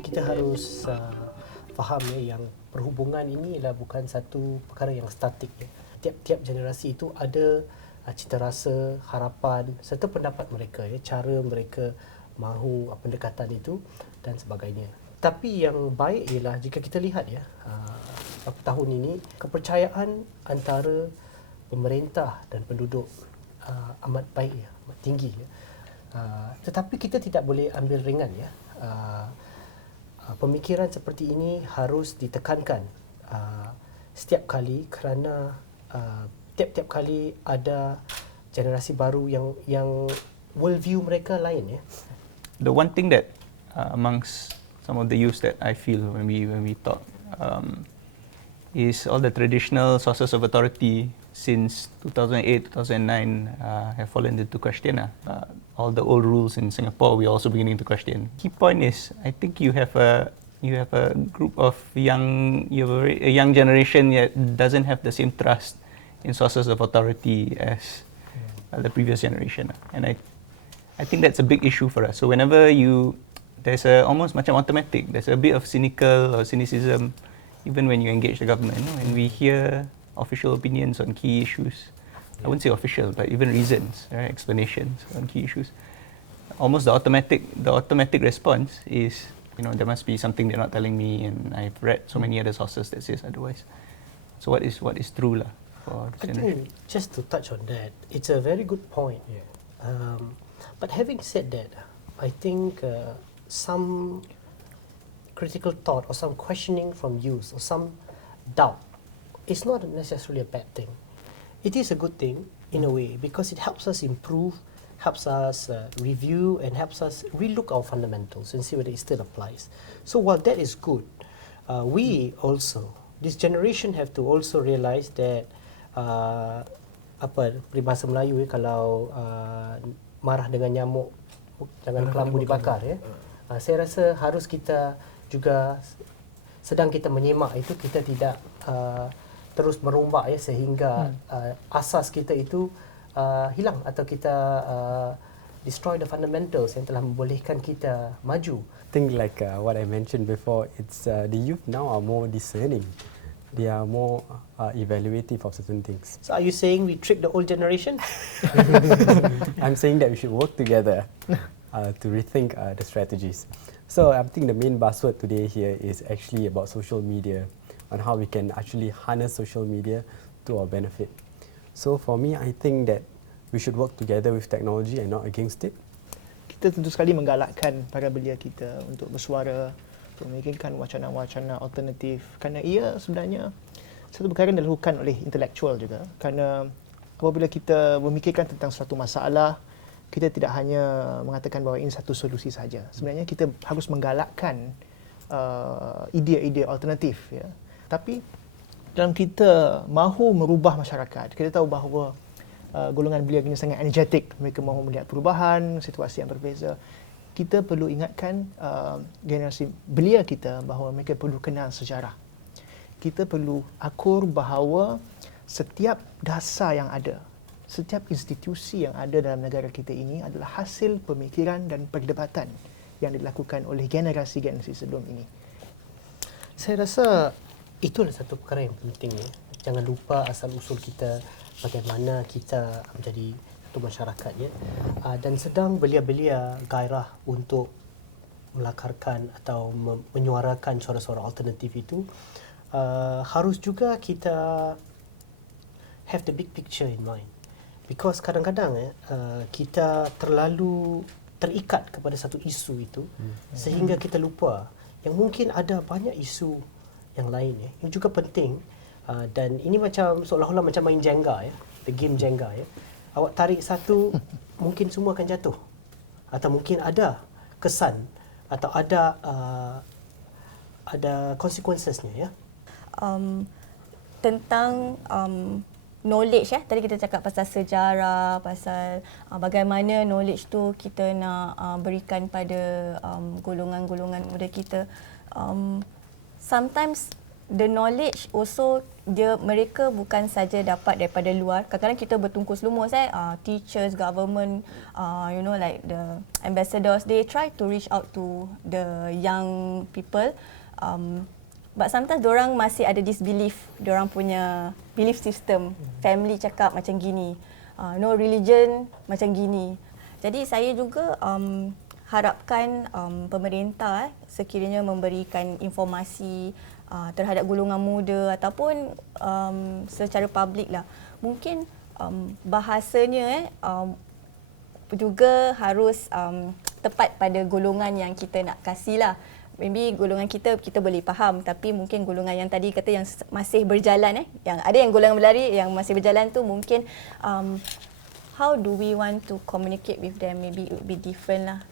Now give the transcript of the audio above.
Kita harus faham yang perhubungan ini ialah bukan satu perkara yang statik. Tiap-tiap generasi itu ada cita rasa, harapan serta pendapat mereka, cara mereka mahu pendekatan itu dan sebagainya. Tapi yang baik ialah jika kita lihat beberapa tahun ini kepercayaan antara pemerintah dan penduduk amat baik, amat tinggi. Tetapi kita tidak boleh ambil ringan pemikiran seperti ini harus ditekankan setiap kali kerana tiap-tiap kali ada generasi baru yang worldview mereka lain. The one thing that amongst some of the youths that I feel when we talk is all the traditional sources of authority since 2008, 2009 have fallen into question. All the old rules in Singapore, we are also beginning to question. Key point is, I think you have a group of a young generation that doesn't have the same trust in sources of authority as the previous generation, and I think that's a big issue for us. So whenever there's almost macam automatic, there's a bit of cynicism, even when you engage the government. When we hear official opinions on key issues, I wouldn't say official, but even reasons, explanations on key issues, almost the automatic response is, there must be something they're not telling me, and I've read so many other sources that says otherwise. So what is true for this generation? I think just to touch on that, it's a very good point. But having said that, I think some critical thought or some questioning from youth or some doubt is not necessarily a bad thing. It is a good thing in a way because it helps us improve, helps us review, and helps us relook our fundamentals and see whether it still applies. So while that is good, we also, this generation have to also realise that peribahasa Melayu kalau marah dengan nyamuk jangan kelambu dibakar. Saya rasa harus kita juga sedang kita menyemak itu kita tidak terus merombak sehingga asas kita itu hilang atau kita destroy the fundamentals yang telah membolehkan kita maju. I think like what I mentioned before, it's the youth now are more discerning. They are more evaluative of certain things. So are you saying we trick the old generation? I'm saying that we should work together to rethink the strategies. So I think the main buzzword today here is actually about social media, on how we can actually harness social media to our benefit. So for me, I think that we should work together with technology and not against it. Kita tentu sekali menggalakkan para belia kita untuk bersuara, untuk memikirkan wacana-wacana alternatif, kerana ia sebenarnya satu perkara yang dilakukan oleh intelektual juga. Kerana apabila kita memikirkan tentang suatu masalah, kita tidak hanya mengatakan bahawa ini satu solusi saja. Sebenarnya kita harus menggalakkan ide-ide alternatif. Tapi dalam kita mahu merubah masyarakat, kita tahu bahawa golongan belia ini sangat energetik, mereka mahu melihat perubahan, situasi yang berbeza. Kita perlu ingatkan generasi belia kita bahawa mereka perlu kenal sejarah. Kita perlu akur bahawa setiap dasar yang ada, setiap institusi yang ada dalam negara kita ini adalah hasil pemikiran dan perdebatan yang dilakukan oleh generasi-generasi sebelum ini. Saya rasa itulah satu perkara yang penting. Jangan lupa asal-usul kita, bagaimana kita menjadi satu masyarakat. Dan sedang belia-belia gairah untuk melakarkan atau menyuarakan suara-suara alternatif itu, harus juga kita have the big picture in mind. Because kadang-kadang kita terlalu terikat kepada satu isu itu sehingga kita lupa yang mungkin ada banyak isu yang lain yang juga penting, dan ini macam seolah-olah macam main Jenga, the game Jenga. Awak tarik satu, mungkin semua akan jatuh, atau mungkin ada kesan atau ada consequences-nya. Tentang knowledge, tadi kita cakap pasal sejarah, pasal bagaimana knowledge tu kita nak berikan pada golongan-golongan muda kita. Sometimes the knowledge also mereka bukan saja dapat daripada luar. Kadang-kadang kita bertungkus lumus teachers, government, like the ambassadors, they try to reach out to the young people, but sometimes diorang masih ada disbelief, diorang punya belief system. Family cakap macam gini, no religion macam gini. Jadi saya juga harapkan pemerintah sekiranya memberikan informasi terhadap golongan muda ataupun secara publik lah. Mungkin bahasanya juga harus tepat pada golongan yang kita nak kasih lah. Maybe golongan kita boleh faham, tapi mungkin golongan yang tadi kata yang masih berjalan yang ada yang golongan berlari yang masih berjalan tu mungkin how do we want to communicate with them, maybe it would be different lah.